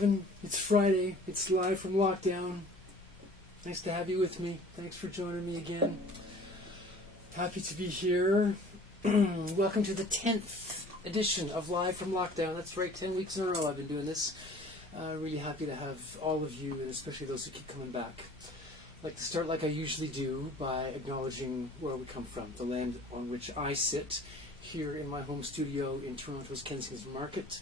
11. It's Friday. It's live from lockdown. Nice to have you with me. Thanks for joining me again. Happy to be here. Welcome to the 10th edition of Live from Lockdown. That's right, 10 weeks in a row I've been doing this. Really happy to have all of you, and especially those who keep coming back. I'd like to start like I usually do by acknowledging where we come from, the land on which I sit here in my home studio in Toronto's Kensington Market.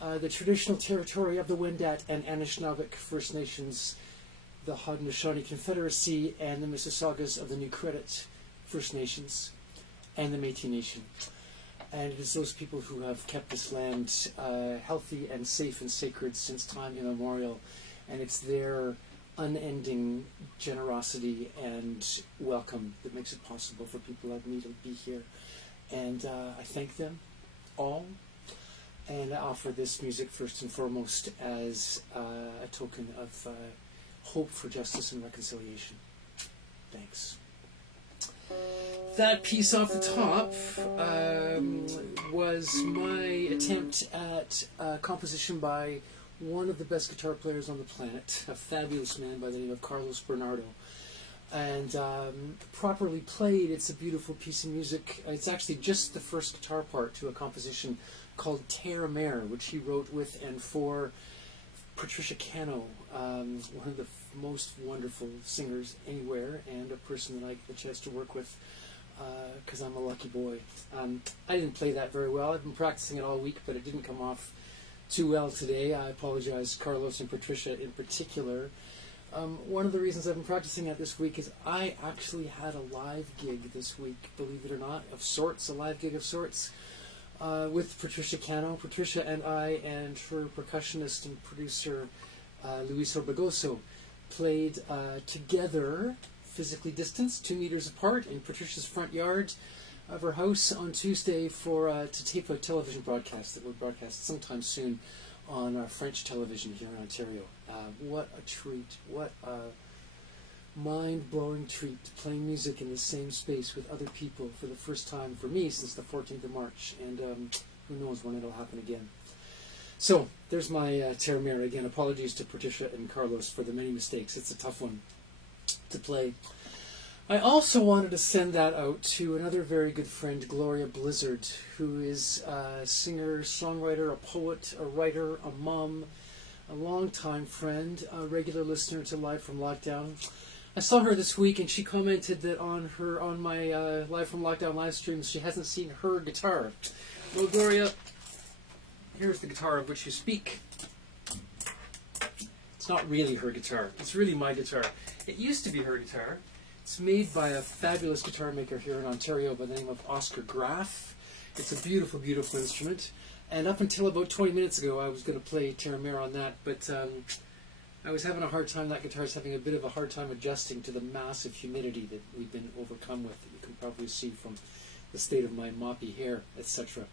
The traditional territory of the Wendat and Anishinaabeg First Nations, the Haudenosaunee Confederacy, and the Mississaugas of the New Credit First Nations, and the Métis Nation. And it is those people who have kept this land healthy and safe and sacred since time immemorial. And it's their unending generosity and welcome that makes it possible for people like me to be here. And I thank them all. And I offer this music first and foremost as a token of hope for justice and reconciliation. Thanks. That piece off the top was my attempt at composition by one of the best guitar players on the planet, a fabulous man by the name of Carlos Bernardo. And properly played, it's a beautiful piece of music. It's actually just the first guitar part to a composition called Terre Mer, which he wrote with and for Patricia Cano, one of the most wonderful singers anywhere, and a person that I get the chance to work with because I'm a lucky boy. I didn't play that very well. I've been practicing it all week, but it didn't come off too well today. I apologize, Carlos and Patricia in particular. One of the reasons I've been practicing it this week is I actually had a live gig this week, believe it or not, of sorts, a live gig of sorts, with Patricia Cano. Patricia and I and her percussionist and producer, Luis Orbegoso, played together, physically distanced, 2 meters apart, in Patricia's front yard of her house on Tuesday to tape a television broadcast that will broadcast sometime soon on French television here in Ontario. What a treat. What a mind-blowing treat, playing music in the same space with other people for the first time for me since the 14th of March. And who knows when it'll happen again. So, there's my Terre Mer. Again, apologies to Patricia and Carlos for the many mistakes. It's a tough one to play. I also wanted to send that out to another very good friend, Gloria Blizzard, who is a singer, songwriter, a poet, a writer, a mom, a longtime friend, a regular listener to Live from Lockdown. I saw her this week, and she commented that on my Live from Lockdown live streams, she hasn't seen her guitar. Well, Gloria, here's the guitar of which you speak. It's not really her guitar. It's really my guitar. It used to be her guitar. It's made by a fabulous guitar maker here in Ontario by the name of Oscar Graf. It's a beautiful, beautiful instrument. And up until about 20 minutes ago, I was going to play Terre Mer on that, but I was having a hard time. That guitar is having a bit of a hard time adjusting to the massive humidity that we've been overcome with, that you can probably see from the state of my moppy hair, etc.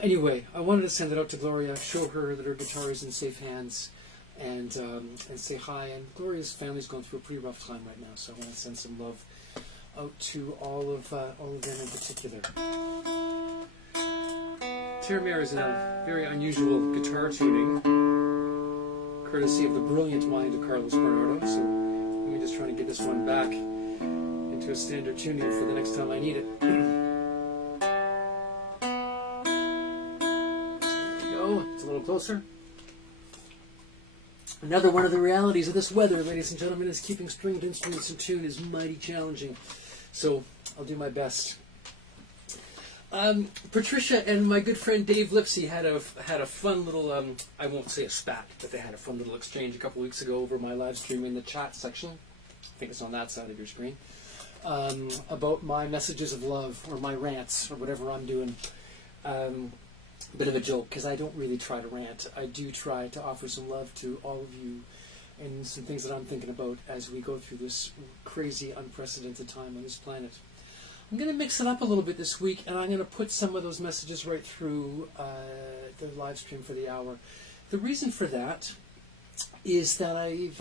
Anyway, I wanted to send it out to Gloria, show her that her guitar is in safe hands, and say hi. And Gloria's family's going through a pretty rough time right now, so I want to send some love out to all of them in particular. Terre Mer is a very unusual guitar tuning, courtesy of the brilliant mind of Carlos Bernardo. So let me just try to get this one back into a standard tuning for the next time I need it. There we go. It's a little closer. Another one of the realities of this weather, ladies and gentlemen, is keeping stringed instruments in tune is mighty challenging. So I'll do my best. Patricia and my good friend Dave Lipsy had a fun little, I won't say a spat, but they had a fun little exchange a couple weeks ago over my live stream in the chat section. I think it's on that side of your screen. About my messages of love, or my rants, or whatever I'm doing. Bit of a joke, because I don't really try to rant. I do try to offer some love to all of you and some things that I'm thinking about as we go through this crazy, unprecedented time on this planet. I'm going to mix it up a little bit this week, and I'm going to put some of those messages right through the live stream for the hour. The reason for that is that I've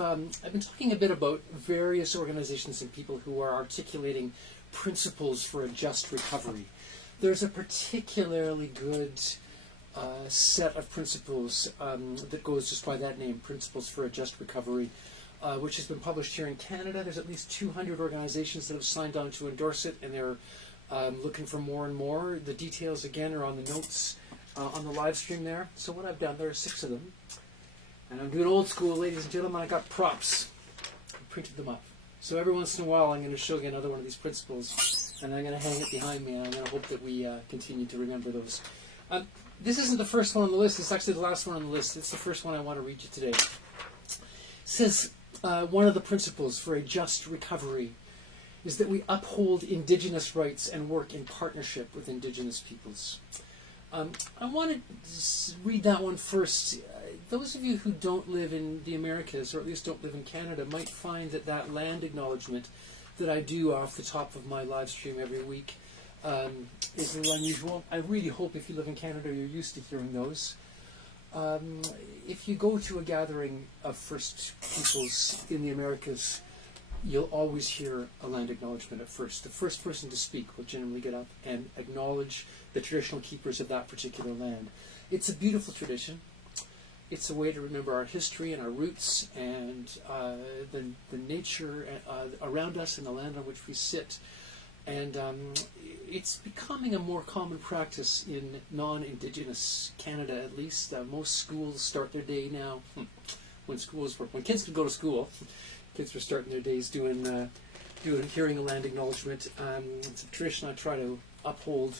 been talking a bit about various organizations and people who are articulating principles for a just recovery. There's a particularly good set of principles that goes just by that name, Principles for a Just Recovery, which has been published here in Canada. There's at least 200 organizations that have signed on to endorse it, and they're looking for more and more. The details, again, are on the notes on the live stream there. So what I've done, there are 6 of them. And I'm doing old school, ladies and gentlemen. I got props. I printed them up. So every once in a while, I'm going to show you another one of these principles, and I'm going to hang it behind me, and I'm going to hope that we continue to remember those. This isn't the first one on the list. It's actually the last one on the list. It's the first one I want to read you today. It says, one of the principles for a just recovery is that we uphold Indigenous rights and work in partnership with Indigenous peoples. I want to read that one first. Those of you who don't live in the Americas, or at least don't live in Canada, might find that that land acknowledgement that I do off the top of my live stream every week is a little unusual. I really hope if you live in Canada you're used to hearing those. If you go to a gathering of First Peoples in the Americas, you'll always hear a land acknowledgement at first. The first person to speak will generally get up and acknowledge the traditional keepers of that particular land. It's a beautiful tradition. It's a way to remember our history and our roots and the nature around us and the land on which we sit. And it's becoming a more common practice in non-Indigenous Canada, at least. Most schools start their day now. When kids could go to school, kids were starting their days doing hearing a land acknowledgement. It's a tradition I try to uphold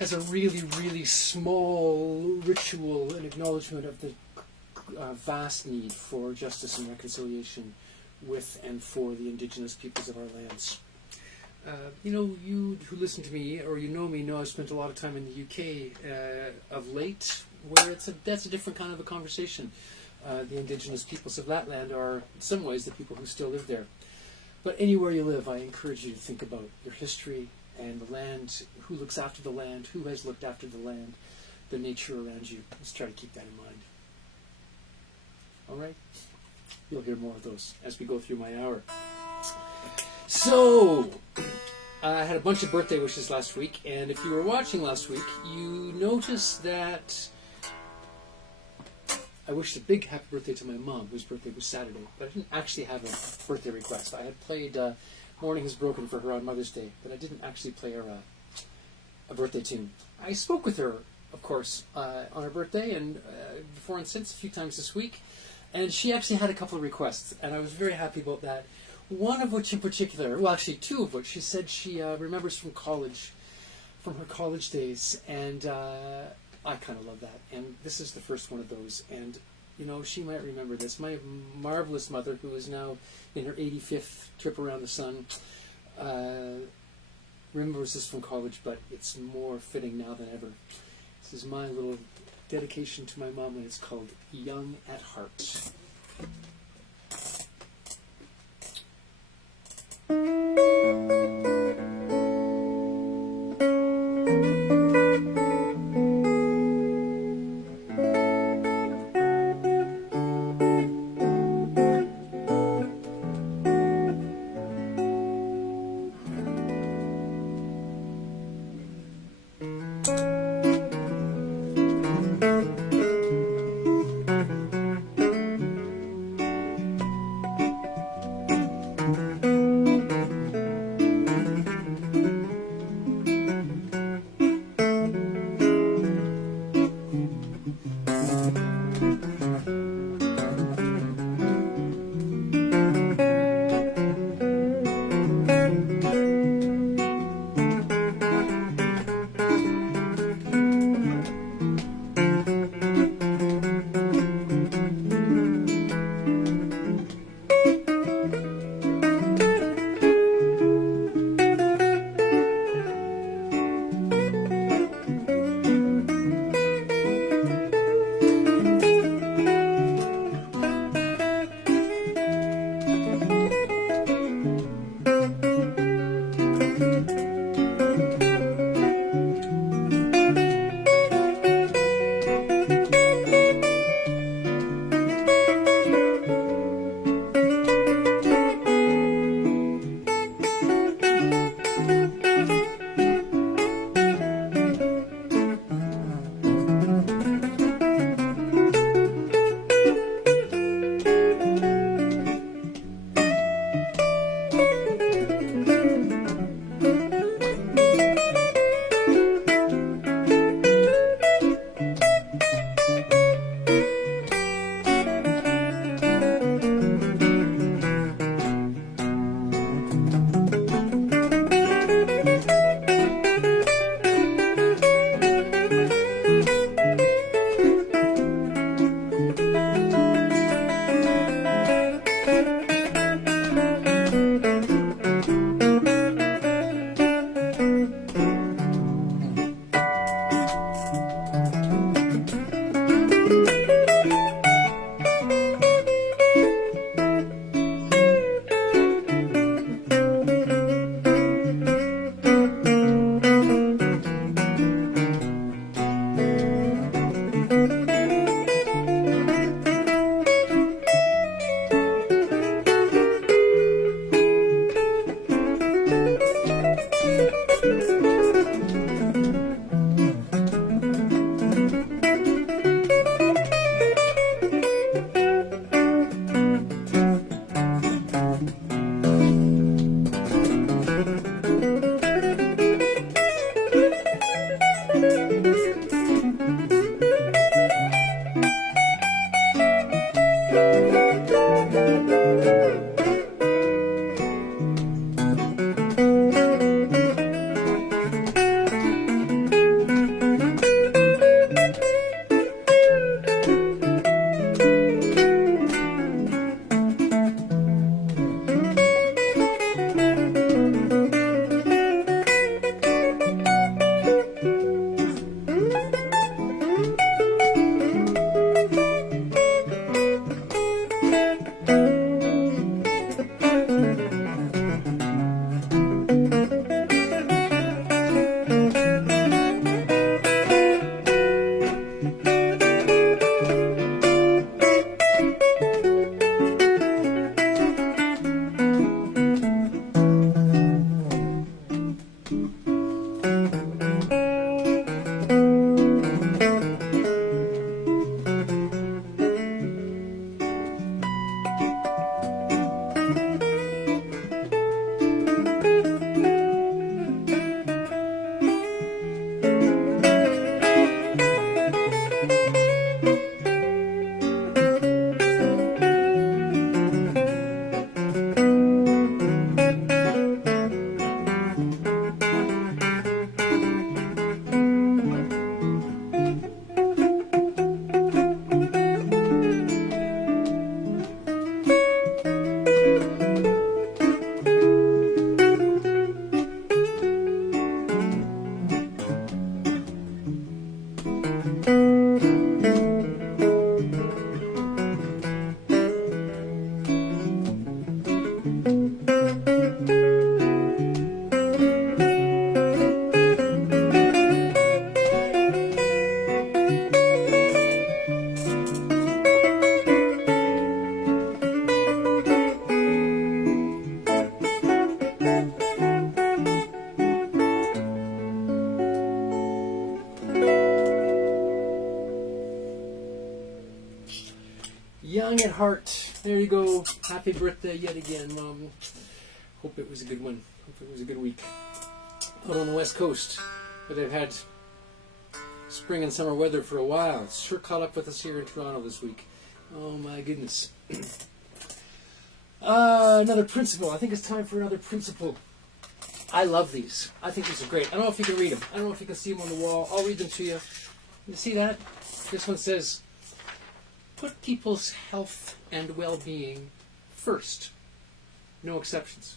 as a really, really small ritual and acknowledgement of the vast need for justice and reconciliation with and for the Indigenous peoples of our lands. You who listen to me, or you know me, know I've spent a lot of time in the UK of late, where that's a different kind of a conversation. The Indigenous peoples of that land are, in some ways, the people who still live there. But anywhere you live, I encourage you to think about your history and the land, who looks after the land, who has looked after the land, the nature around you. Let's try to keep that in mind. All right? You'll hear more of those as we go through my hour. So, I had a bunch of birthday wishes last week, and if you were watching last week, you noticed that I wished a big happy birthday to my mom, whose birthday was Saturday, but I didn't actually have a birthday request. I had played Morning Has Broken for her on Mother's Day, but I didn't actually play her a birthday tune. I spoke with her, of course, on her birthday, and before and since, a few times this week, and she actually had a couple of requests, and I was very happy about that. One of which in particular, well actually 2 of which, she said she remembers from her college days, and I kind of love that. And this is the first one of those, and she might remember this. My marvelous mother, who is now in her 85th trip around the sun, remembers this from college, but it's more fitting now than ever. This is my little dedication to my mom, and it's called Young at Heart. Young at heart. There you go. Happy birthday yet again, Mom. Hope it was a good one. Hope it was a good week. Out on the West Coast, where they've had spring and summer weather for a while. It's sure caught up with us here in Toronto this week. Oh my goodness. Another principle. I think it's time for another principle. I love these. I think these are great. I don't know if you can read them. I don't know if you can see them on the wall. I'll read them to you. You see that? This one says, put people's health and well-being first. No exceptions.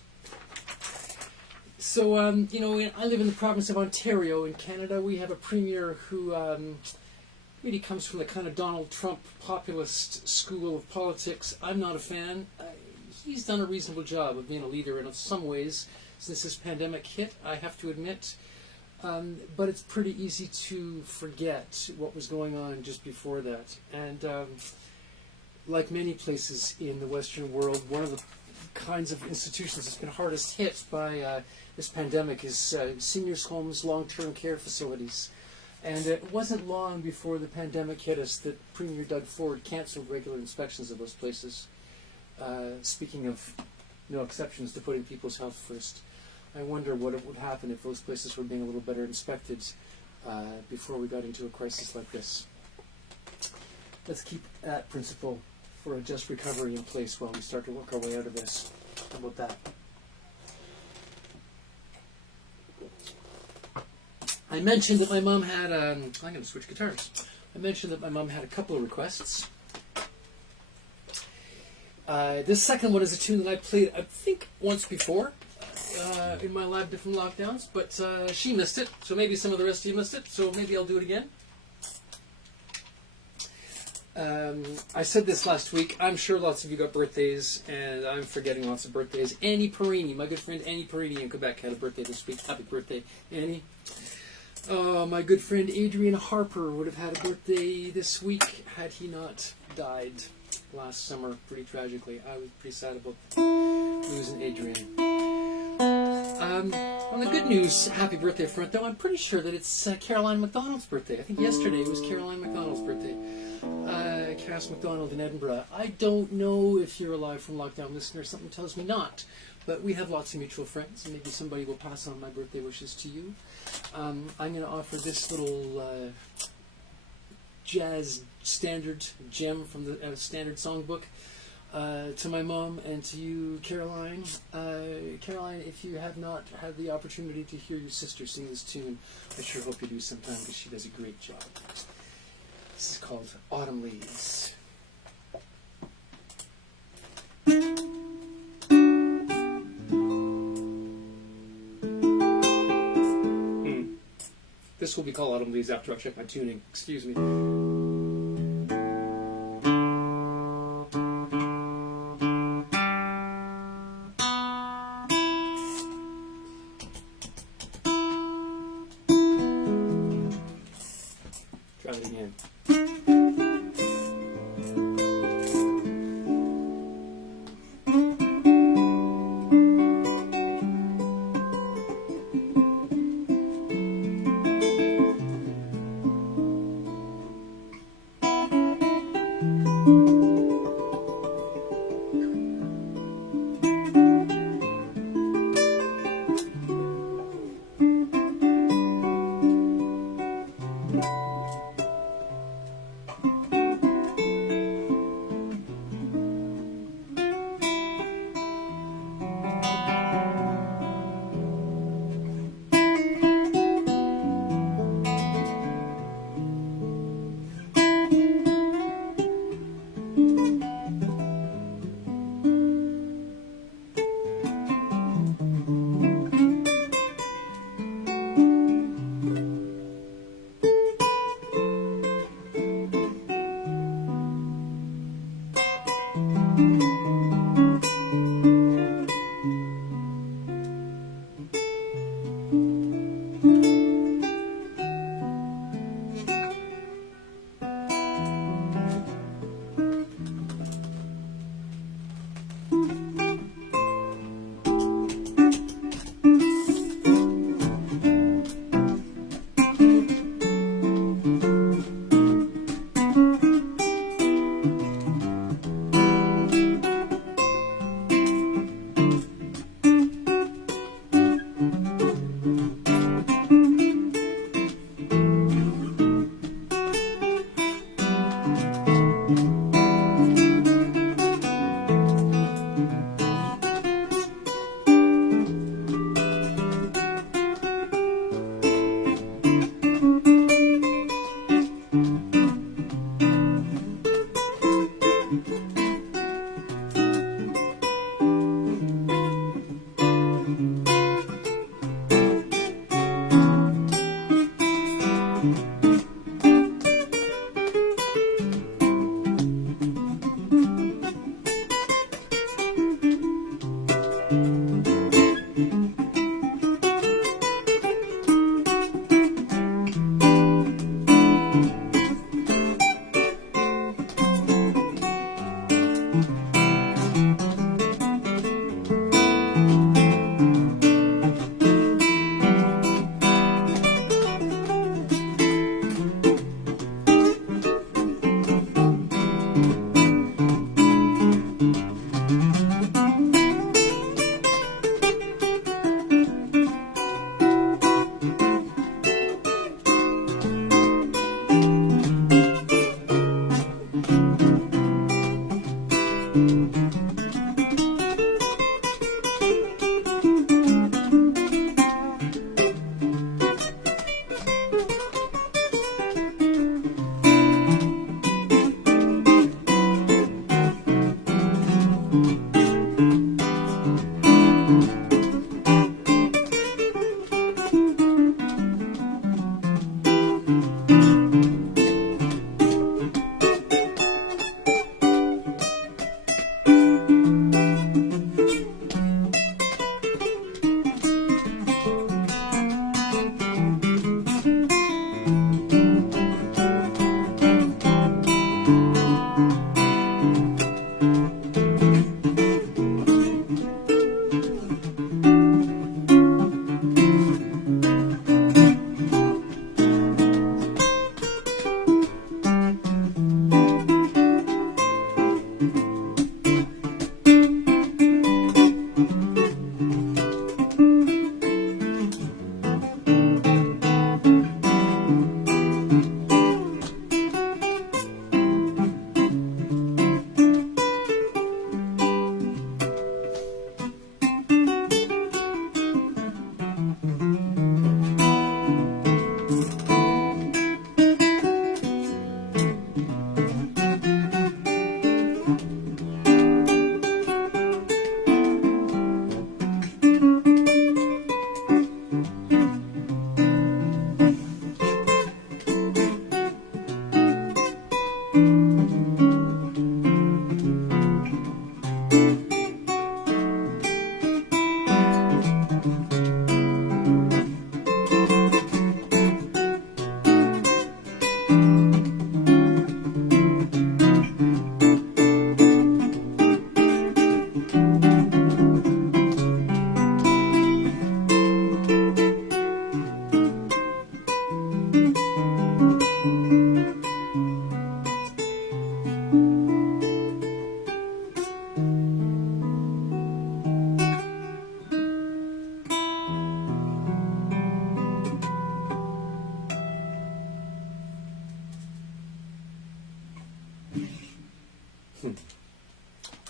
So, I live in the province of Ontario in Canada. We have a premier who really comes from the kind of Donald Trump populist school of politics. I'm not a fan. He's done a reasonable job of being a leader in some ways since this pandemic hit, I have to admit. But it's pretty easy to forget what was going on just before that. And like many places in the Western world, one of the kinds of institutions that's been hardest hit by this pandemic is seniors' homes, long-term care facilities. And it wasn't long before the pandemic hit us that Premier Doug Ford canceled regular inspections of those places. Speaking of no exceptions to putting people's health first, I wonder what would happen if those places were being a little better inspected before we got into a crisis like this. Let's keep that principle for a just recovery in place while we start to work our way out of this. How about that? I mentioned that my mom had, I'm going to switch guitars. I mentioned that my mom had a couple of requests. This second one is a tune that I played, I think, once before in my live different lockdowns, but she missed it, so maybe some of the rest of you missed it, so maybe I'll do it again. I said this last week. I'm sure lots of you got birthdays, and I'm forgetting lots of birthdays. Annie Perini, my good friend Annie Perini in Quebec, had a birthday this week. Happy birthday, Annie. My good friend Adrian Harper would have had a birthday this week had he not died last summer, pretty tragically. I was pretty sad about losing Adrian. On the good news, happy birthday front, though, I'm pretty sure that it's Caroline MacDonald's birthday. I think yesterday was Caroline MacDonald's birthday. Cass MacDonald in Edinburgh. I don't know if you're a live from lockdown listener. Something tells me not. But we have lots of mutual friends, and maybe somebody will pass on my birthday wishes to you. I'm going to offer this little jazz standard gem from the standard songbook to my mom and to you, Caroline. Caroline, if you have not had the opportunity to hear your sister sing this tune, I sure hope you do sometime because she does a great job. This is called Autumn Leaves. This will be called Autumn Leaves after I check my tuning. Excuse me. Try it again.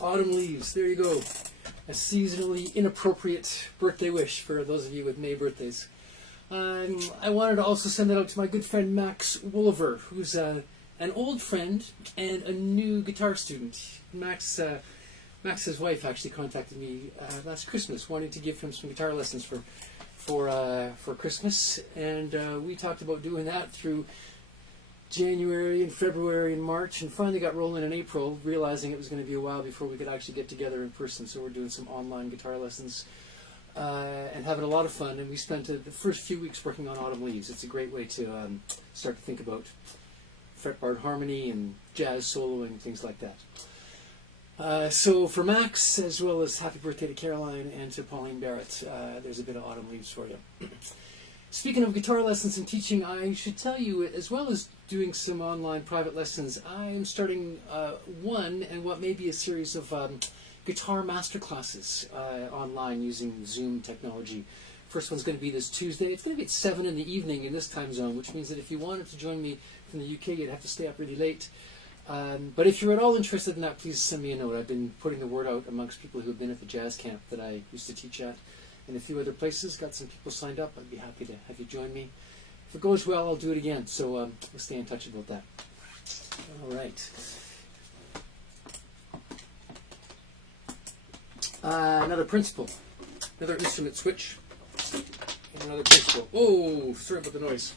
Autumn Leaves, there you go. A seasonally inappropriate birthday wish for those of you with May birthdays. I wanted to also send that out to my good friend Max Wolliver, who's an old friend and a new guitar student. Max's wife actually contacted me last Christmas, wanting to give him some guitar lessons for Christmas, and we talked about doing that through January and February and March, and finally got rolling in April, realizing it was going to be a while before we could actually get together in person. So we're doing some online guitar lessons and having a lot of fun. And we spent the first few weeks working on Autumn Leaves. It's a great way to start to think about fretboard harmony and jazz soloing, things like that. So for Max, as well as happy birthday to Caroline and to Pauline Barrett, there's a bit of Autumn Leaves for you. Speaking of guitar lessons and teaching, I should tell you, as well as doing some online private lessons, I am starting one and what may be a series of guitar master classes online using Zoom technology. First one's going to be this Tuesday. It's going to be at 7 in the evening in this time zone, which means that if you wanted to join me from the UK, you'd have to stay up really late. But if you're at all interested in that, please send me a note. I've been putting the word out amongst people who have been at the jazz camp that I used to teach at, and a few other places. Got some people signed up. I'd be happy to have you join me. If it goes well, I'll do it again. So we'll stay in touch about that. All right. Another principle. Another instrument switch. And another principle. Oh, sorry about the noise.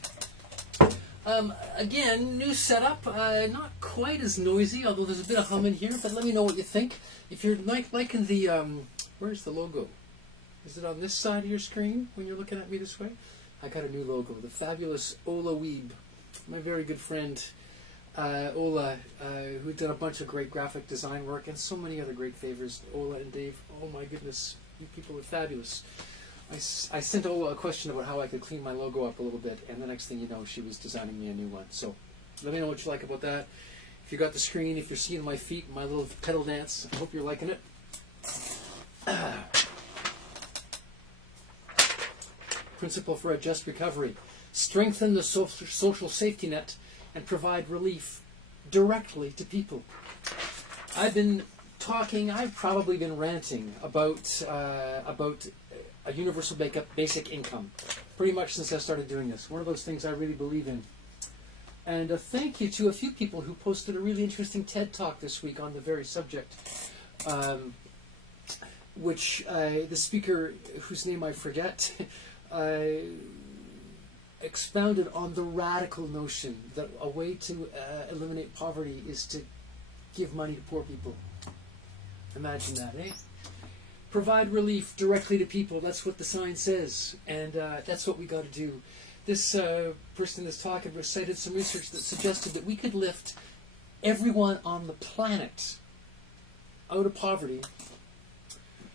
Again, new setup. Not quite as noisy, although there's a bit of hum in here. But let me know what you think. If you're liking the... where's the logo? Is it on this side of your screen when you're looking at me this way? I got a new logo, the fabulous Ola Weeb, my very good friend Ola, who did a bunch of great graphic design work and so many other great favors. Ola and Dave, oh my goodness, you people are fabulous. I sent Ola a question about how I could clean my logo up a little bit, and the next thing you know, she was designing me a new one. So let me know what you like about that. If you got the screen, if you're seeing my feet, my little pedal dance, I hope you're liking it. Principle for a just recovery. Strengthen the social safety net and provide relief directly to people. I've probably been ranting about a universal basic income pretty much since I started doing this. One of those things I really believe in. And a thank you to a few people who posted a really interesting TED Talk this week on the very subject, which the speaker, whose name I forget, expounded on the radical notion that a way to eliminate poverty is to give money to poor people. Imagine that, eh? Provide relief directly to people. That's what the sign says, and that's what we got to do. This person in this talk had recited some research that suggested that we could lift everyone on the planet out of poverty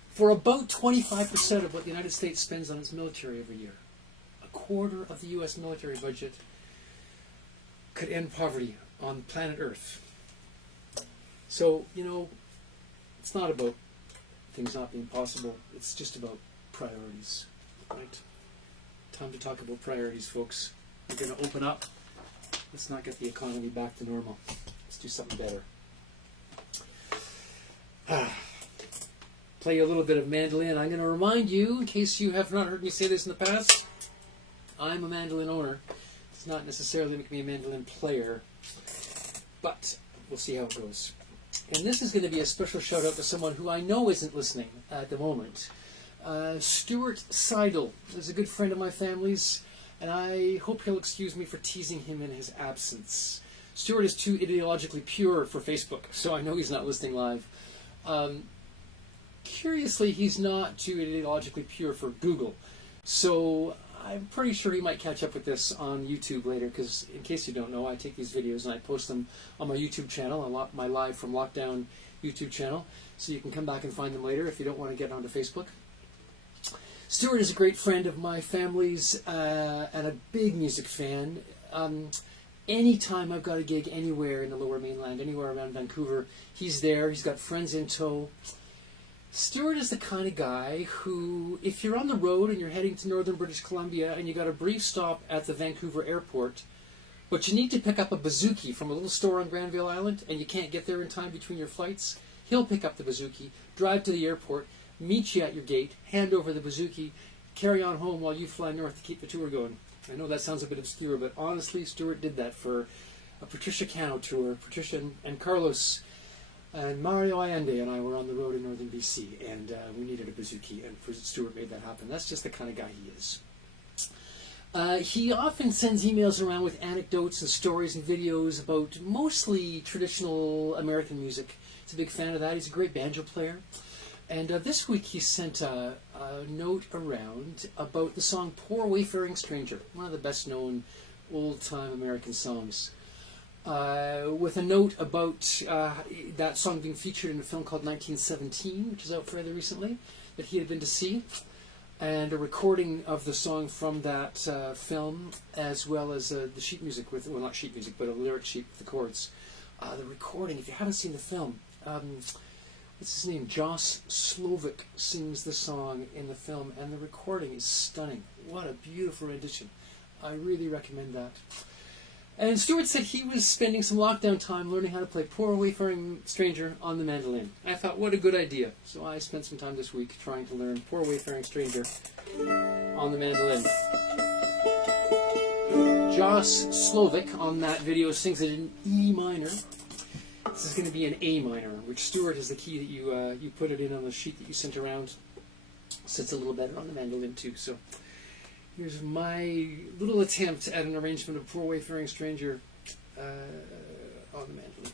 for about 25% of what the United States spends on its military every year. A quarter of the U.S. military budget could end poverty on planet Earth. So, it's not about things not being possible. It's just about priorities, right? Time to talk about priorities, folks. We're going to open up. Let's not get the economy back to normal. Let's do something better. Play a little bit of mandolin. I'm going to remind you, in case you have not heard me say this in the past, I'm a mandolin owner. It's not necessarily making me a mandolin player, but we'll see how it goes. And this is going to be a special shout out to someone who I know isn't listening at the moment. Stuart Seidel is a good friend of my family's, and I hope he'll excuse me for teasing him in his absence. Stuart is too ideologically pure for Facebook, so I know he's not listening live. Curiously, he's not too ideologically pure for Google, so I'm pretty sure he might catch up with this on YouTube later, because in case you don't know, I take these videos and I post them on my YouTube channel, on my Live from Lockdown YouTube channel, so you can come back and find them later if you don't want to get onto Facebook. Stuart is a great friend of my family's and a big music fan. Anytime I've got a gig anywhere in the Lower Mainland, anywhere around Vancouver, he's there. He's got friends in tow. Stuart is the kind of guy who, if you're on the road and you're heading to northern British Columbia and you got a brief stop at the Vancouver airport, but you need to pick up a bouzouki from a little store on Granville Island and you can't get there in time between your flights, he'll pick up the bouzouki, drive to the airport, meet you at your gate, hand over the bouzouki, carry on home while you fly north to keep the tour going. I know that sounds a bit obscure, but honestly, Stuart did that for a Patricia Cano tour. Patricia and Carlos and Mario Allende and I were on the road in northern BC, and we needed a bouzouki, and Stuart made that happen. That's just the kind of guy he is. He often sends emails around with anecdotes and stories and videos about mostly traditional American music. He's a big fan of that. He's a great banjo player. And this week he sent a note around about the song Poor Wayfaring Stranger, one of the best known old-time American songs, with a note about that song being featured in a film called 1917, which is out fairly recently, that he had been to see, and a recording of the song from that film, as well as the sheet music with, well, not sheet music, but a lyric sheet with the chords. The recording, if you haven't seen the film, what's his name? Joss Slovic sings the song in the film, and the recording is stunning. What a beautiful rendition. I really recommend that. And Stuart said he was spending some lockdown time learning how to play Poor Wayfaring Stranger on the mandolin. I thought, what a good idea. So I spent some time this week trying to learn Poor Wayfaring Stranger on the mandolin. Joss Slovic on that video sings it in E minor. This is going to be an A minor, which Stuart is the key that you put it in on the sheet that you sent around. Sits a little better on the mandolin too. So here's my little attempt at an arrangement of Poor Wayfaring Stranger on the mandolin.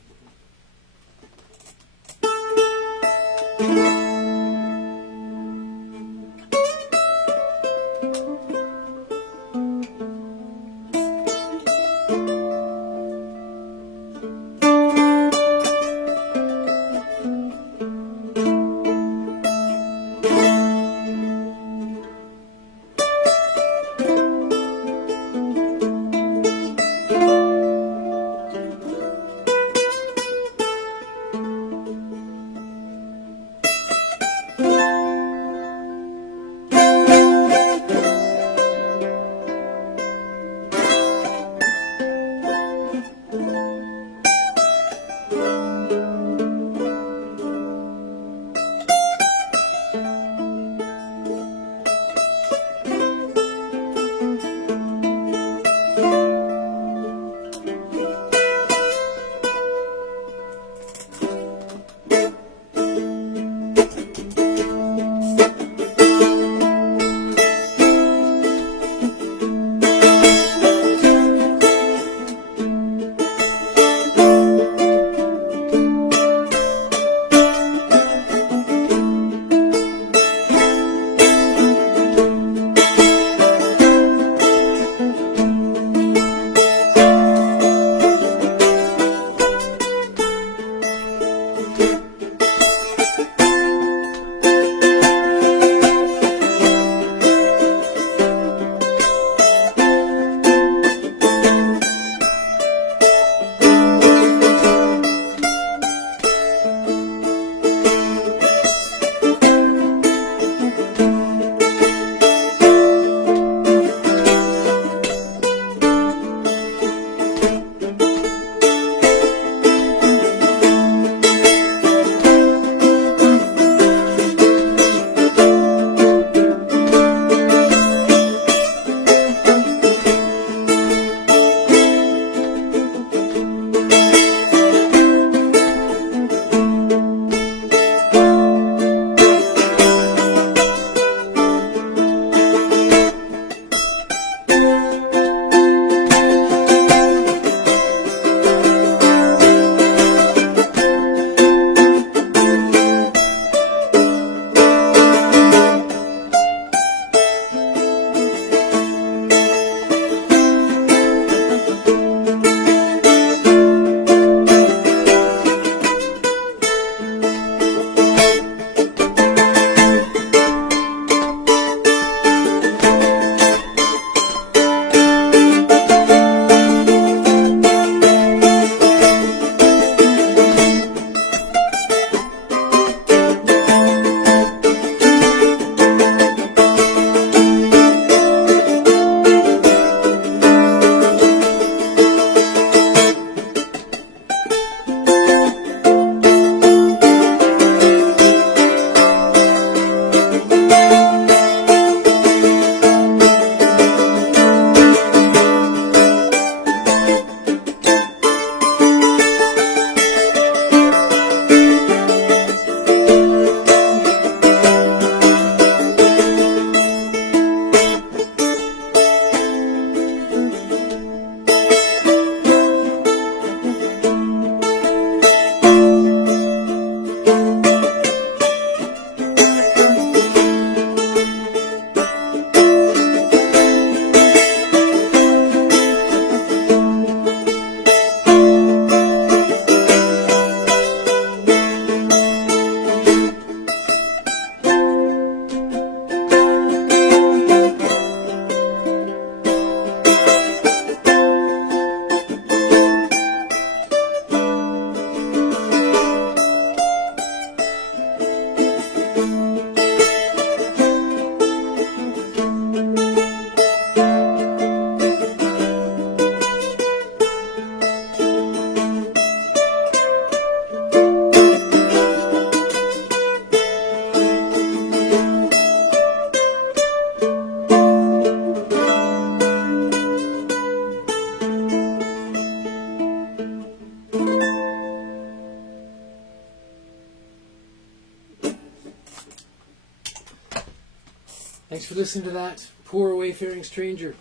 Thanks for listening to that. Poor wayfaring stranger.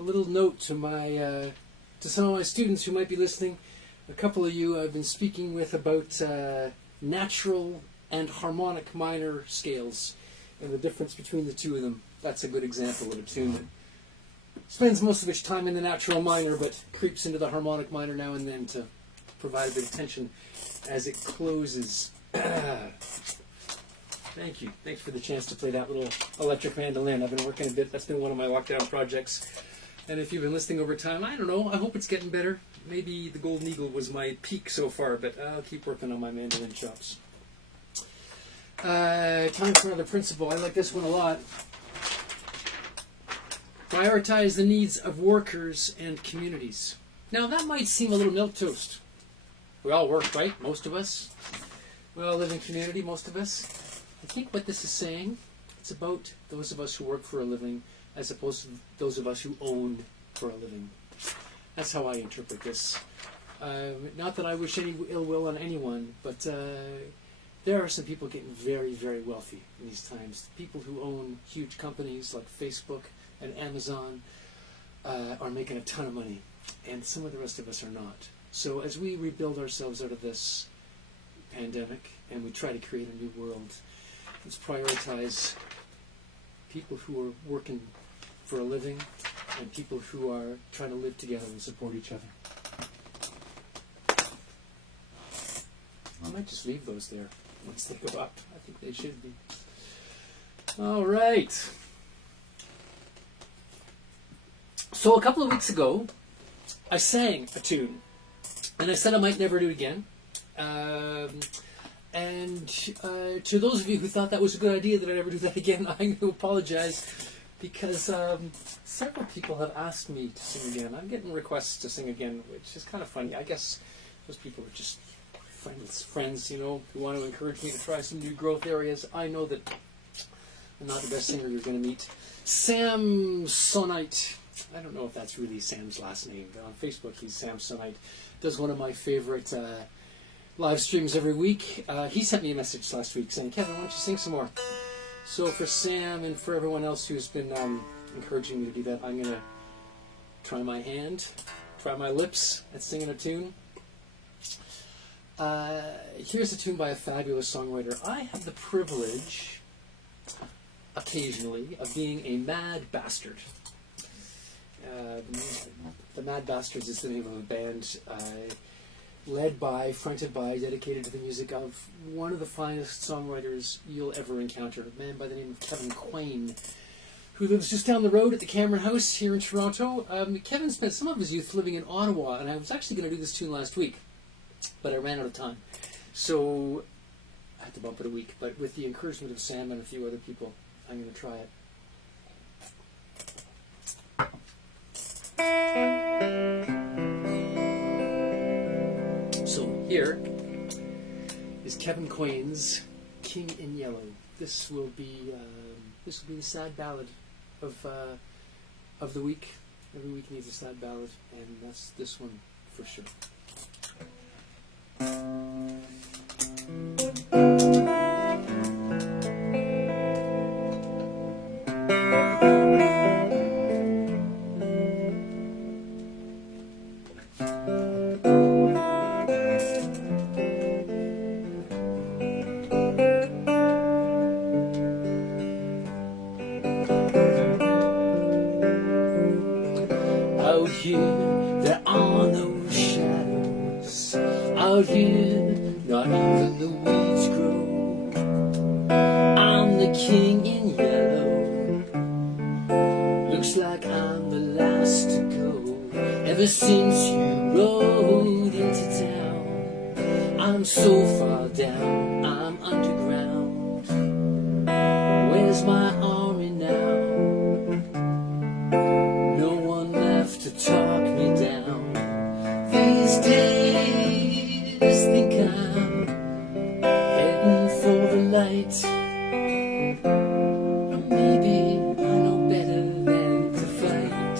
A little note to to some of my students who might be listening. A couple of you I've been speaking with about natural and harmonic minor scales and the difference between the two of them. That's a good example of a tune that spends most of its time in the natural minor but creeps into the harmonic minor now and then to provide a bit of tension as it closes. Thank you. Thanks for the chance to play that little electric mandolin. I've been working a bit. That's been one of my lockdown projects. And if you've been listening over time, I don't know. I hope it's getting better. Maybe the Golden Eagle was my peak so far, but I'll keep working on my mandolin chops. Time for another principle. I like this one a lot. Prioritize the needs of workers and communities. Now, that might seem a little milquetoast. We all work, right? Most of us. We all live in community, most of us. I think what this is saying, it's about those of us who work for a living as opposed to those of us who own for a living. That's how I interpret this. Not that I wish any ill will on anyone, but there are some people getting very, very wealthy in these times. People who own huge companies like Facebook and Amazon are making a ton of money, and some of the rest of us are not. So as we rebuild ourselves out of this pandemic and we try to create a new world, let's prioritize people who are working for a living and people who are trying to live together and support each other. I might just leave those there once they go up. I think they should be. All right. So a couple of weeks ago, I sang a tune, and I said I might never do it again. And to those of you who thought that was a good idea that I never do that again, I apologize, because several people have asked me to sing again. I'm getting requests to sing again, which is kind of funny. I guess those people are just friends, you know, who want to encourage me to try some new growth areas. I know that I'm not the best singer you're going to meet. Sam Sonite, I don't know if that's really Sam's last name, but on Facebook he's Sam Sonite, does one of my favorite live streams every week. He sent me a message last week saying, Kevin, why don't you sing some more? So for Sam and for everyone else who's been encouraging me to do that, I'm going to try my hand, try my lips at singing a tune. Here's a tune by a fabulous songwriter. I have the privilege, occasionally, of being a mad bastard. The Mad Bastards is the name of a band led by, fronted by, dedicated to the music of one of the finest songwriters you'll ever encounter, a man by the name of Kevin Quain, who lives just down the road at the Cameron House here in Toronto. Kevin spent some of his youth living in Ottawa, and I was actually going to do this tune last week, but I ran out of time. So I had to bump it a week, but with the encouragement of Sam and a few other people, I'm going to try it. So here is Kevin Quain's King in Yellow. This will be the sad ballad of the week. Every week needs a sad ballad, and that's this one for sure. Out here, there are no shadows. Out here, not even the weeds grow. I'm the king in yellow. Looks like I'm the last to go. Ever since you rode into town, I'm so far down, I'm underground. Where's my army now? No one left to talk me down. These days think I'm heading for the light. Or maybe I know better than to fight.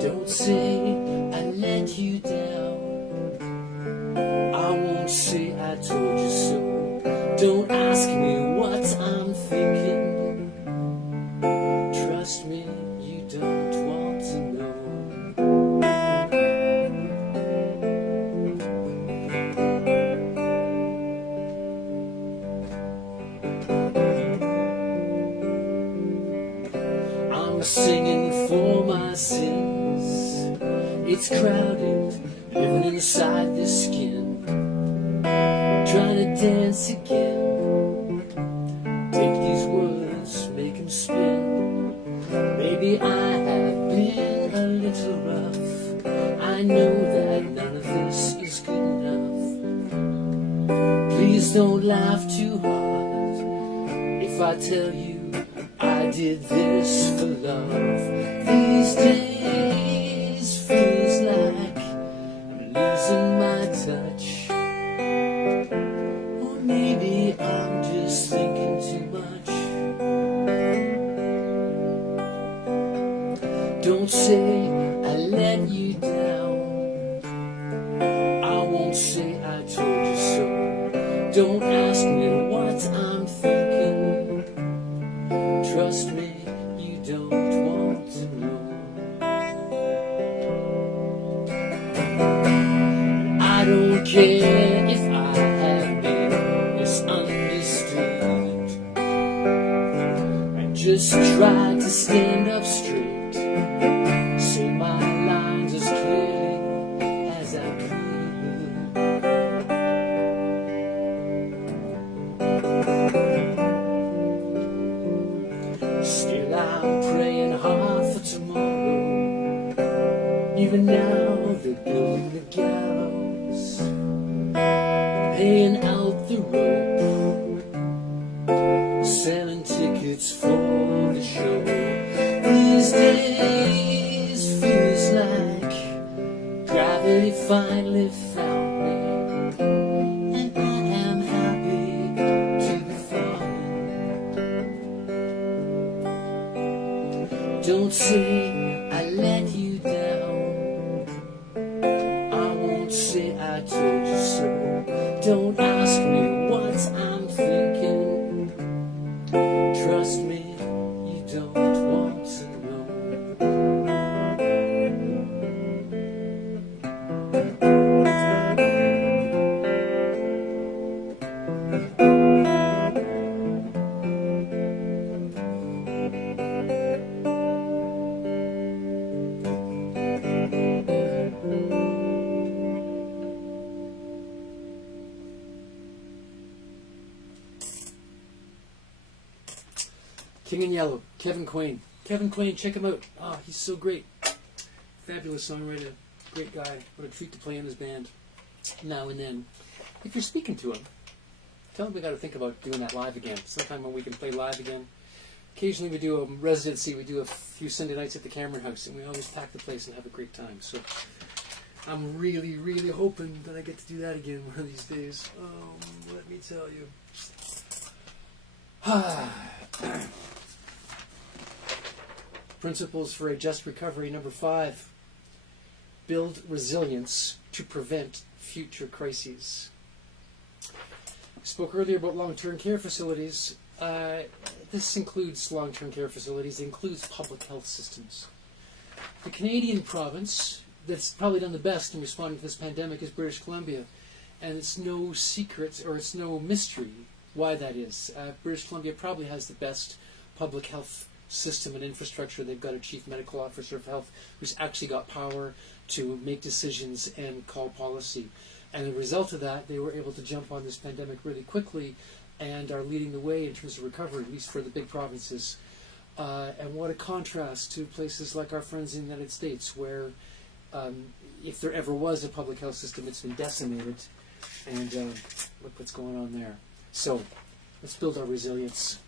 Don't say I let you down. I won't say I told you so. Don't inside the skin, trying to dance again. Take these words, make them spin. Maybe I have been a little rough. I know that none of this is good enough. Please don't laugh too hard if I tell you I did this for love. These days feels like I'm losing my touch. Or maybe I'm just thinking too much. Don't say I let you down. I won't say I told you so. Don't ask me what I'm thinking. Trust me, you don't want to know. I don't care if I have been misunderstood. I just tried to stand up straight, say my lines as clearly as I could. Still I'm praying hard for tomorrow. Even now they're building the gallows, paying out the rope, selling tickets for the show. These days feels like gravity finally found me, and I am happy to be found. Don't say I let you down. I won't say I told you so. Don't ask me what I'm thinking. Trust me, you don't want to know. King in Yellow, Kevin Quain. Kevin Quain, check him out. Ah, he's so great. Fabulous songwriter, great guy. What a treat to play in his band now and then. If you're speaking to him, tell him we got to think about doing that live again. Sometime when we can play live again. Occasionally we do a residency. We do a few Sunday nights at the Cameron House, and we always pack the place and have a great time. So I'm really, really hoping that I get to do that again one of these days. Let me tell you. Principles for a Just Recovery, number 5. Build resilience to prevent future crises. I spoke earlier about long-term care facilities. This includes long-term care facilities. It includes public health systems. The Canadian province that's probably done the best in responding to this pandemic is British Columbia. And it's no secret, or it's no mystery why that is. British Columbia probably has the best public health system and infrastructure. They've got a chief medical officer of health who's actually got power to make decisions and call policy. And as a result of that, they were able to jump on this pandemic really quickly and are leading the way in terms of recovery, at least for the big provinces. And what a contrast to places like our friends in the United States, where if there ever was a public health system, it's been decimated. And look what's going on there. So let's build our resilience.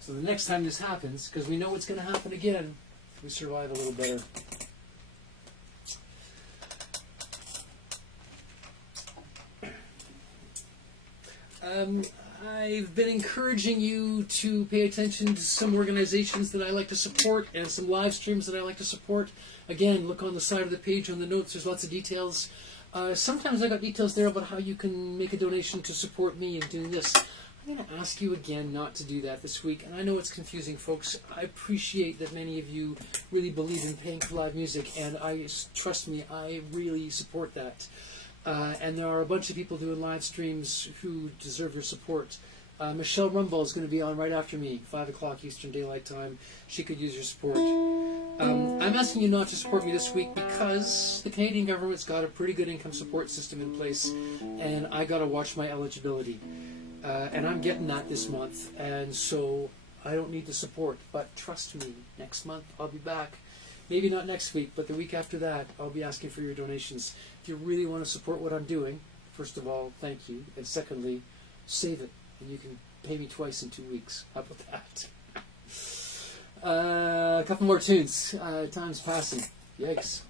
So the next time this happens, because we know it's going to happen again, we survive a little better. I've been encouraging you to pay attention to some organizations that I like to support and some live streams that I like to support. Again, look on the side of the page on the notes. There's lots of details. Sometimes I got details there about how you can make a donation to support me in doing this. I'm going to ask you again not to do that this week. And I know it's confusing, folks. I appreciate that many of you really believe in paying for live music. And trust me, I really support that. And there are a bunch of people doing live streams who deserve your support. Michelle Rumball is going to be on right after me, 5 o'clock Eastern Daylight Time. She could use your support. I'm asking you not to support me this week because the Canadian government's got a pretty good income support system in place, and I got to watch my eligibility. And I'm getting that this month, and so I don't need the support. But trust me, next month I'll be back. Maybe not next week, but the week after that, I'll be asking for your donations. If you really want to support what I'm doing, first of all, thank you. And secondly, save it, and you can pay me twice in 2 weeks. How about that? A couple more tunes. Time's passing. Yikes.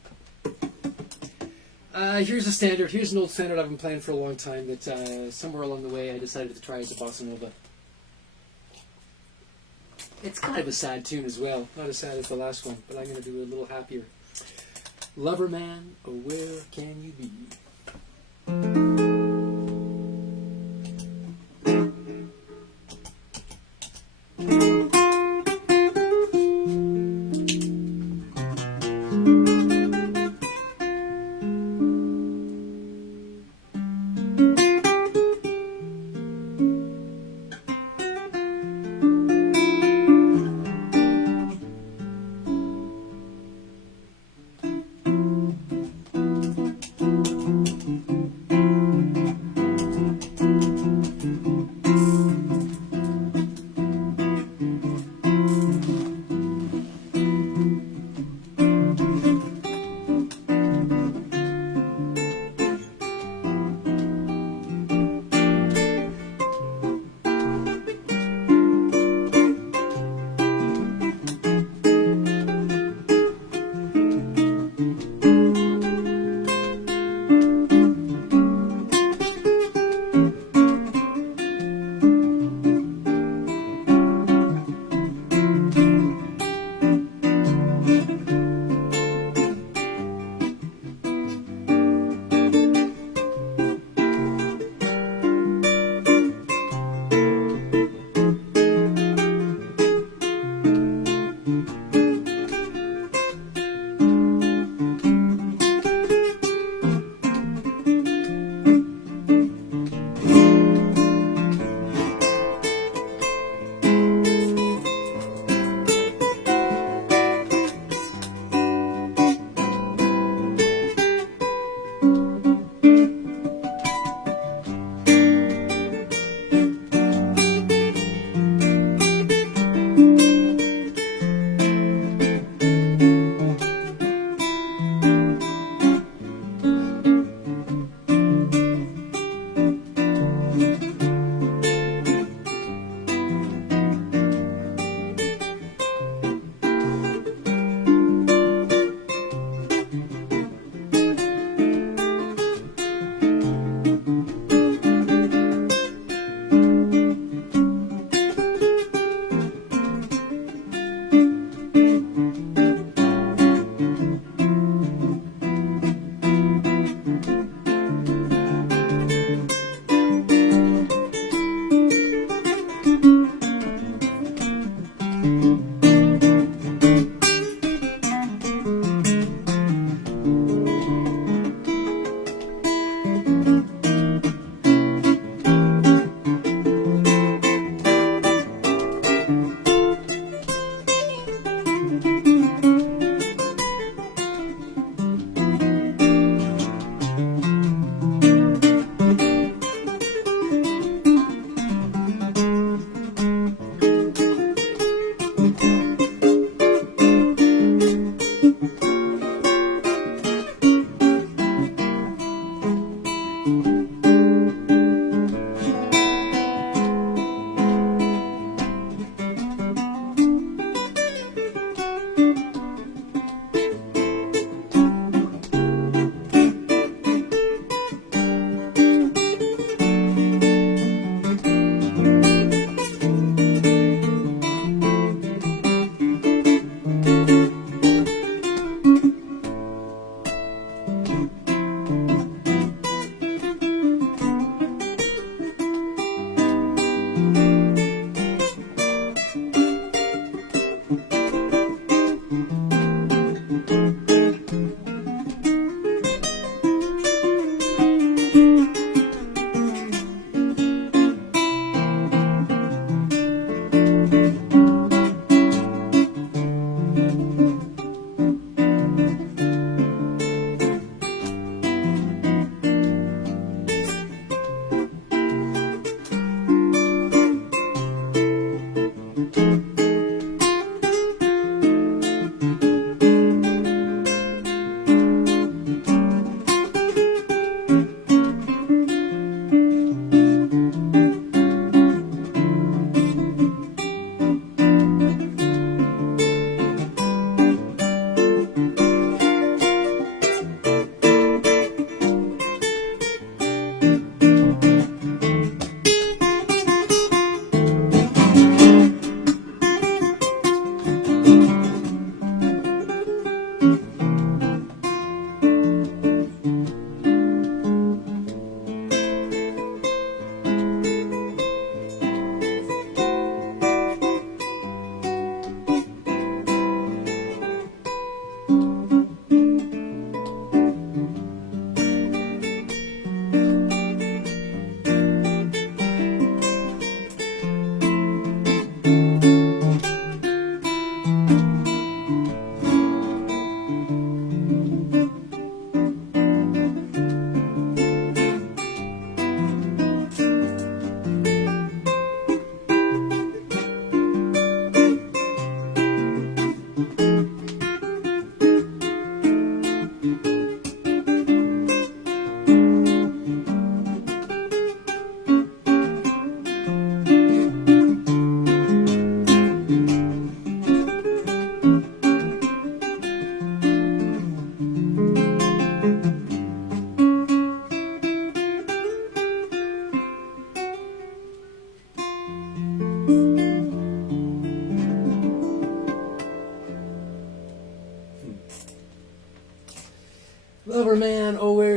Here's a standard. Here's an old standard I've been playing for a long time that somewhere along the way I decided to try as a bossa nova. It's kind of a sad tune as well. Not as sad as the last one, but I'm going to do it a little happier. Lover man, oh where can you be?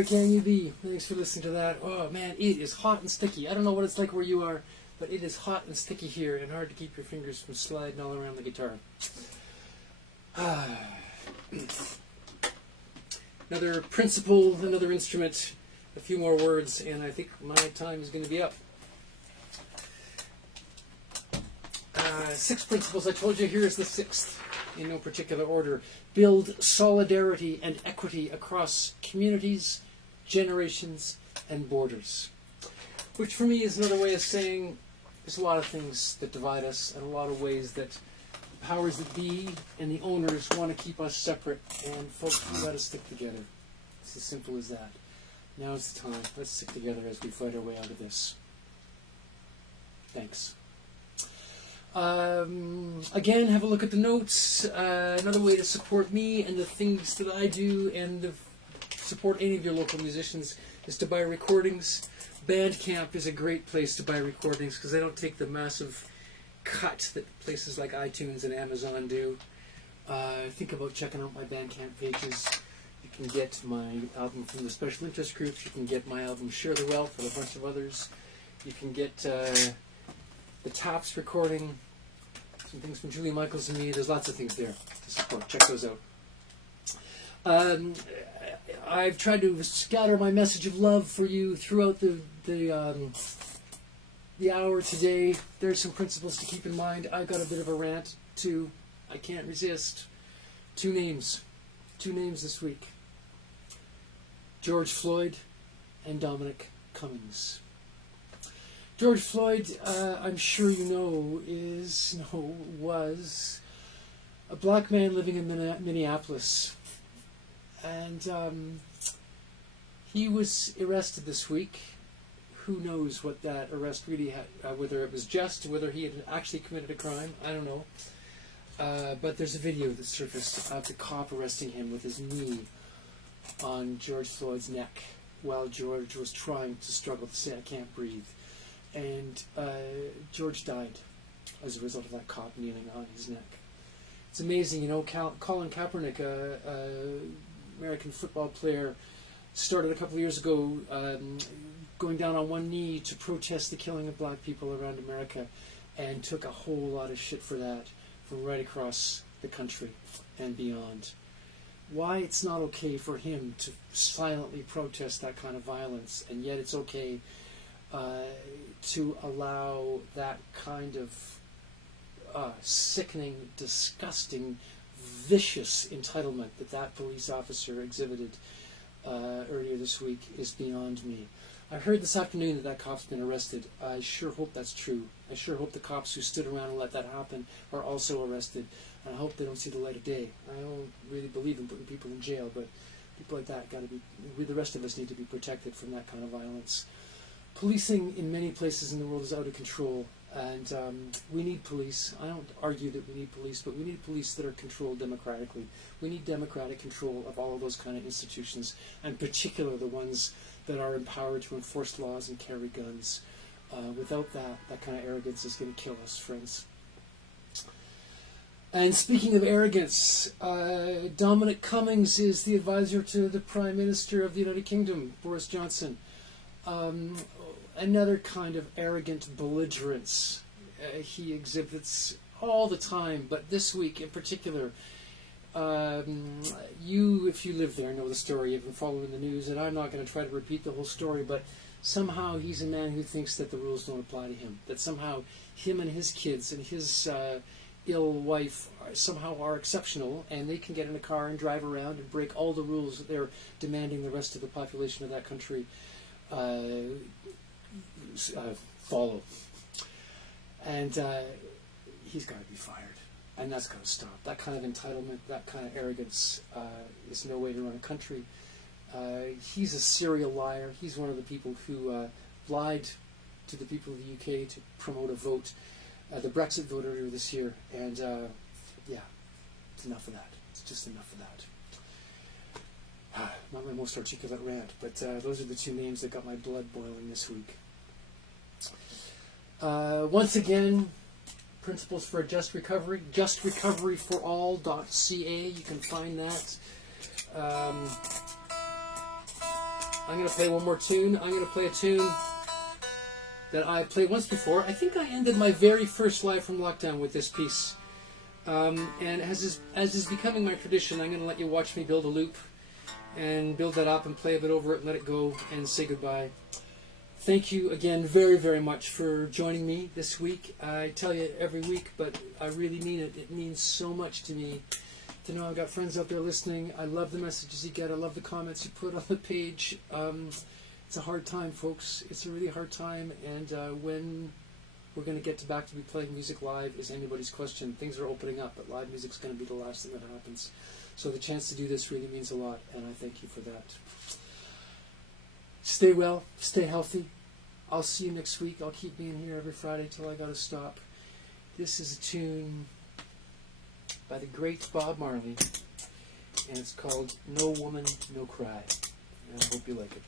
can you be? Thanks for listening to that. Oh man, it is hot and sticky. I don't know what it's like where you are, but it is hot and sticky here and hard to keep your fingers from sliding all around the guitar. Another principle, another instrument, a few more words, and I think my time is going to be up. 6 principles. I told you, here's the 6th, in no particular order. Build solidarity and equity across communities, generations, and borders. Which for me is another way of saying there's a lot of things that divide us, and a lot of ways that the powers that be and the owners want to keep us separate, and folks, we got to stick together. It's as simple as that. Now is the time. Let's stick together as we fight our way out of this. Thanks. Again, have a look at the notes. Another way to support me and the things that I do and to support any of your local musicians is to buy recordings. Bandcamp is a great place to buy recordings because they don't take the massive cut that places like iTunes and Amazon do. Think about checking out my Bandcamp pages. You can get my album from the Special Interest Groups. You can get my album Share the Wealth with a bunch of others. You can get the Taps recording, some things from Julie Michaels and me. There's lots of things there to support. Check those out. I've tried to scatter my message of love for you throughout the hour today. There's some principles to keep in mind. I got a bit of a rant too. I can't resist. 2 names. 2 names this week. George Floyd and Dominic Cummings. George Floyd, I'm sure you know, was a black man living in Minneapolis. And he was arrested this week. Who knows what that arrest really had, whether it was just, whether he had actually committed a crime, I don't know. But there's a video that surfaced of the cop arresting him with his knee on George Floyd's neck while George was trying to struggle to say, I can't breathe. And George died as a result of that cop kneeling on his neck. It's amazing, you know, Colin Kaepernick, American football player, started a couple of years ago going down on one knee to protest the killing of black people around America, and took a whole lot of shit for that from right across the country and beyond. Why it's not okay for him to silently protest that kind of violence, and yet it's okay to allow that kind of sickening, disgusting, vicious entitlement that police officer exhibited earlier this week is beyond me. I heard this afternoon that cop's been arrested. I sure hope that's true. I sure hope the cops who stood around and let that happen are also arrested. And I hope they don't see the light of day. I don't really believe in putting people in jail, but people like that the rest of us need to be protected from that kind of violence. Policing in many places in the world is out of control, and we need police. I don't argue that we need police, but we need police that are controlled democratically. We need democratic control of all of those kind of institutions, and in particular the ones that are empowered to enforce laws and carry guns. Without that kind of arrogance is going to kill us, friends. And speaking of arrogance, Dominic Cummings is the advisor to the Prime Minister of the United Kingdom, Boris Johnson. Another kind of arrogant belligerence he exhibits all the time, but this week in particular. If you live there, know the story. You've been following the news, and I'm not going to try to repeat the whole story, but somehow he's a man who thinks that the rules don't apply to him, that somehow him and his kids and his ill wife somehow are exceptional, and they can get in a car and drive around and break all the rules that they're demanding the rest of the population of that country follow. And he's got to be fired. And that's got to stop. That kind of entitlement, that kind of arrogance is no way to run a country. He's a serial liar. He's one of the people who lied to the people of the UK to promote a vote, the Brexit vote earlier this year. And it's enough of that. It's just enough of that. Not my most articulate rant, but those are the 2 names that got my blood boiling this week. Once again, Principles for a Just Recovery, justrecoveryforall.ca. You can find that. I'm going to play one more tune. I'm going to play a tune that I played once before. I think I ended my very first Live from Lockdown with this piece. And as is becoming my tradition, I'm going to let you watch me build a loop and build that up and play a bit over it and let it go and say goodbye. Thank you again very, very much for joining me this week. I tell you every week, but I really mean it. It means so much to me to know I've got friends out there listening. I love the messages you get. I love the comments you put on the page. It's a hard time, folks. It's a really hard time. And when we're going to get back to be playing music live is anybody's question. Things are opening up, but live music's going to be the last thing that happens. So the chance to do this really means a lot, and I thank you for that. Stay well, stay healthy. I'll see you next week. I'll keep being here every Friday till I gotta stop. This is a tune by the great Bob Marley, and it's called No Woman, No Cry. And I hope you like it.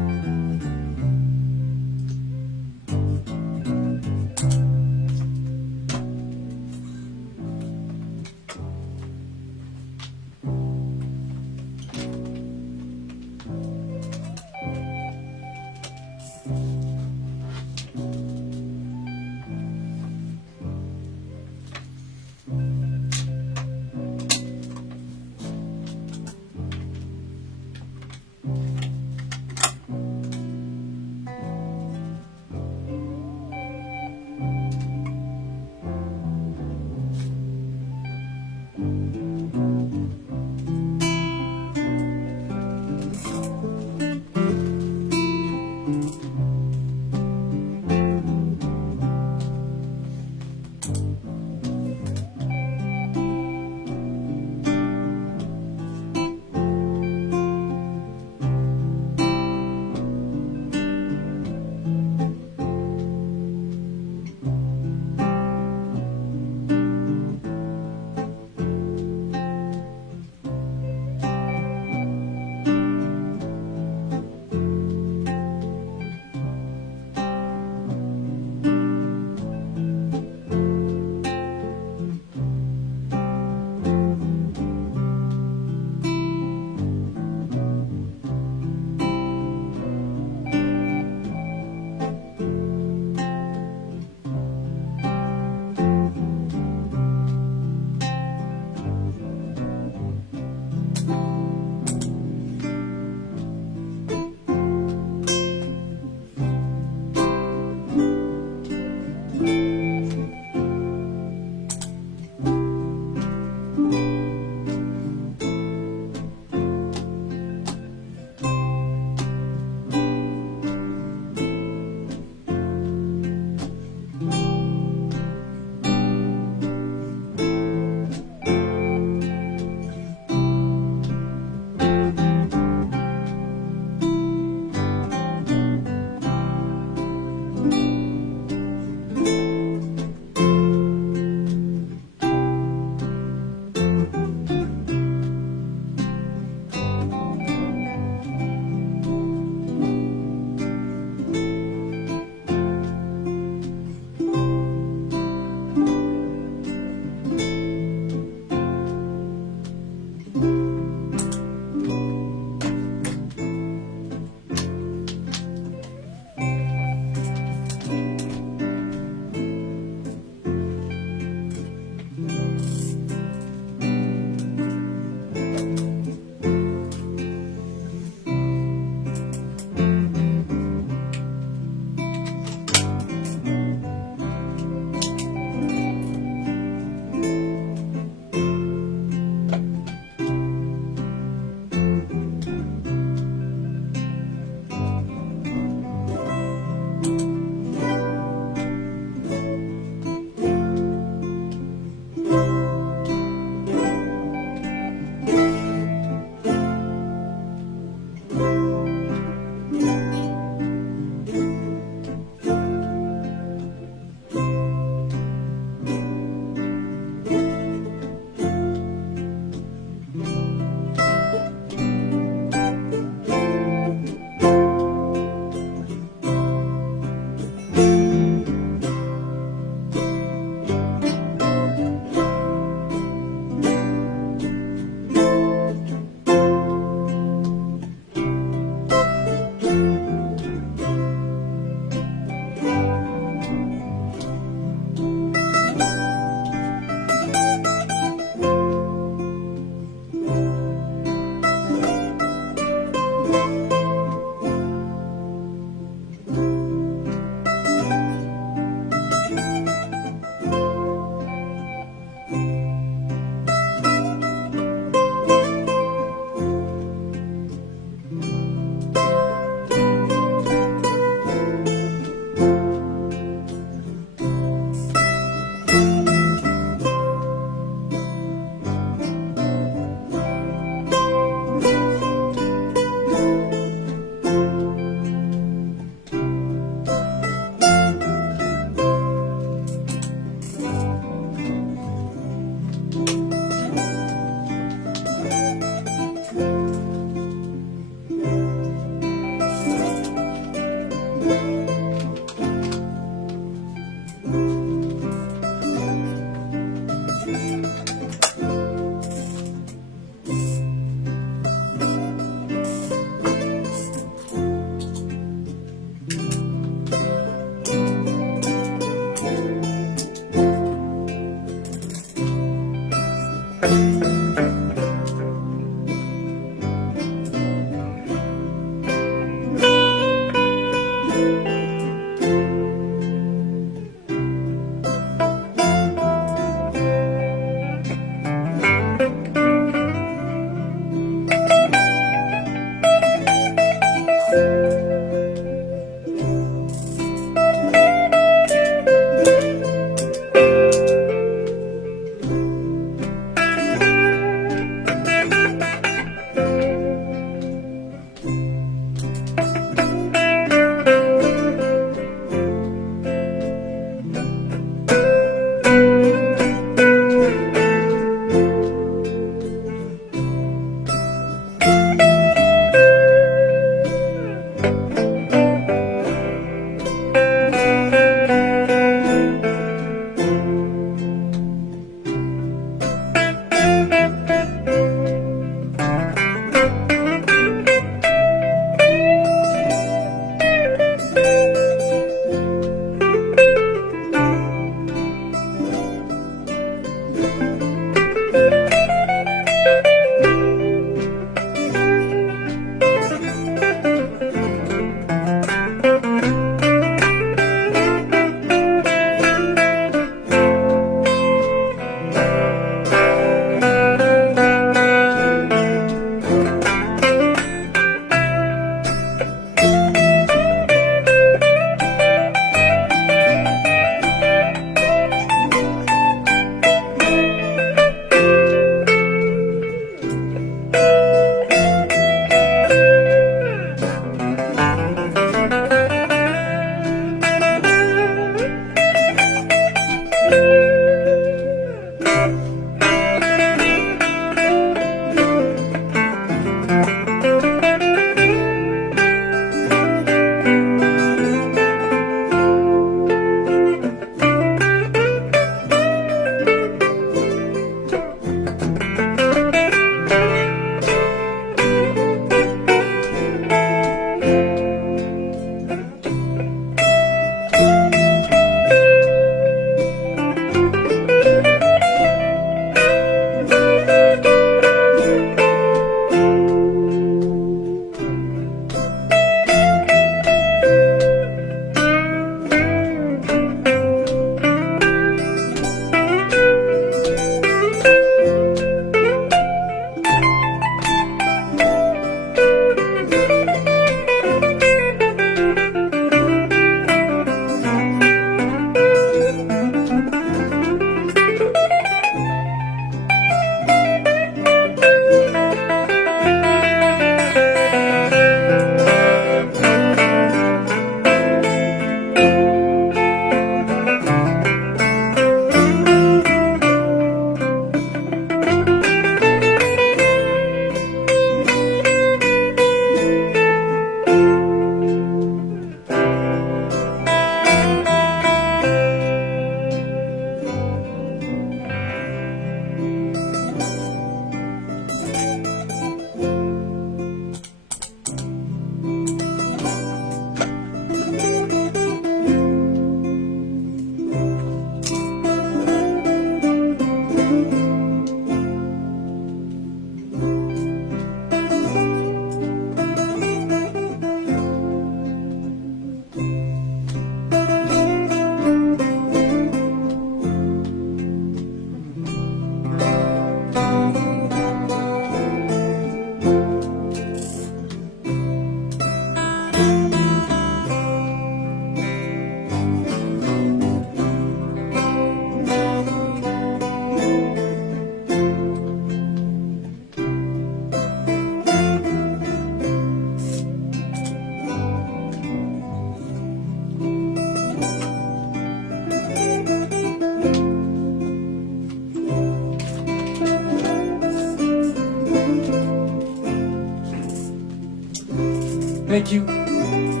Thank you.